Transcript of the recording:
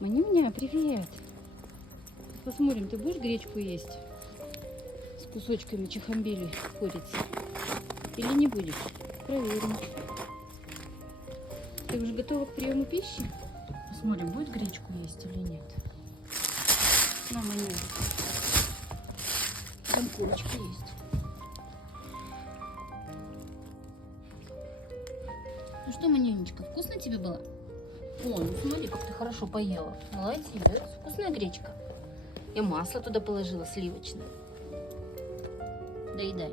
Манюня, привет! Посмотрим, ты будешь гречку есть с кусочками чахамбили курицы или не будешь? Проверим. Ты уже готова к приему пищи? Посмотрим, будет гречку есть или нет. На, Манюня. Там курочка есть. Ну что, Манюнечка, вкусно тебе было? О, ну смотри, как ты хорошо поела. Молодец. Вкусная гречка. Я масло туда положила сливочное. Доедай.